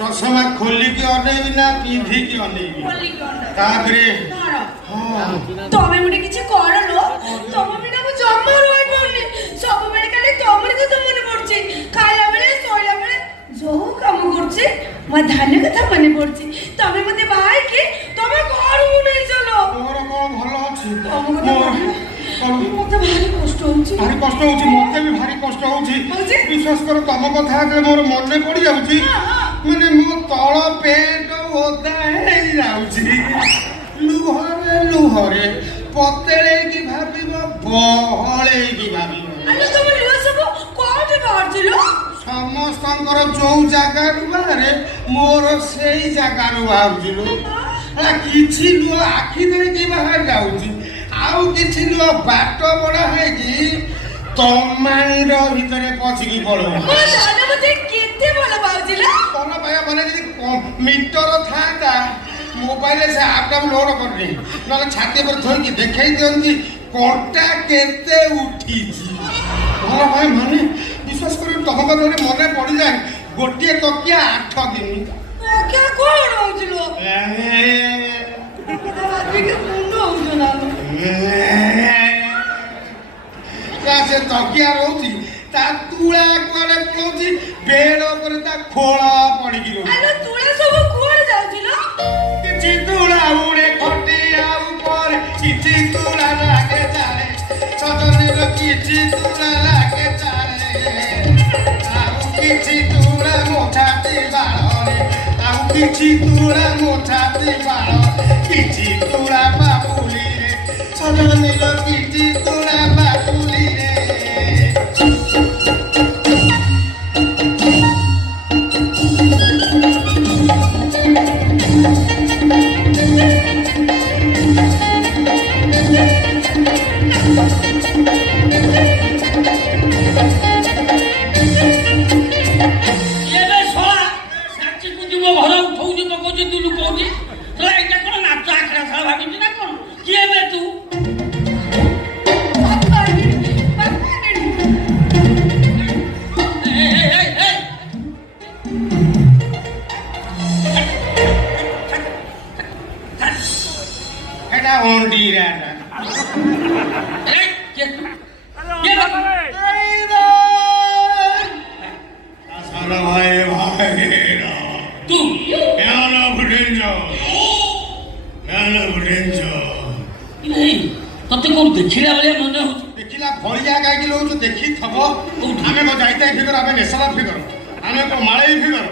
चषमा खोलिकी अनेबी ना पिंधिकी अनेबी तापरे तमे मुझे किसी करलो तमे बिना मु जम्मा रही पड़नी सब बेले खाली तमरी कथा मने पड़छि खाइला बेले सोइला बेले जो काम करछि म धान्य कथा मने पड़छि तमे मते भाई के तमे घर मु नहीं चलो मोर कोन भलो अछि मते भारी कष्ट होछि मते भी भारी कष्ट होछि विश्वास कर तम कथा के मोर मन में पड़ी जाउछि माने मो तळ पेट ओदा हे जाउछि लुहरे पतेले की भाबिबो बहळे की भाबिबो अरे तुम लुह सब कोठे बाहरजिलो समस्तंकर जो जागारु बारे मोर सेई जागारु बाहरजिलो आ किछि लुह आखि दे की बाहर जाउछि आउ किछि लुह बाट बडा है कि तमांड भितरे पछिकी पळो ओ जाने मते केते बोला बाहरजिला कोन पाया बने जदि मीटर थाता मोबाइल से आप डाउनलोड कर दे न छाती पर थोई की देखाई दियंती कोटा केते उठी भला भाई माने विश्वास कर तम कथा मने पड़ी जाए गोटिए तकिया 8 दिन क्या कोन होजिलो अभी के मुंडो होजना से तकिया रोची ता तुळा कोडे पलोची बेड ऊपर ता खोळा पड़ी की रो अरे तुळा सब कोड जाउजिलो किछि तुळा उड़े खटिया ऊपर किछि तुळा लागे चाले सजने किछि तुळा लागे चाले आउ किछि तुळा मोठाती बाळरे आउ किछि तुळा मोठाती बाळ किछि तुळा बाबुली रे सजने किछि तुळा बाबुली रे देखिला वाले मन हो देखिला भलिया गाई लोग देखि थबो आमे को जाइता फिगर आमे नेशनल फिगर आमे को माळे फिगर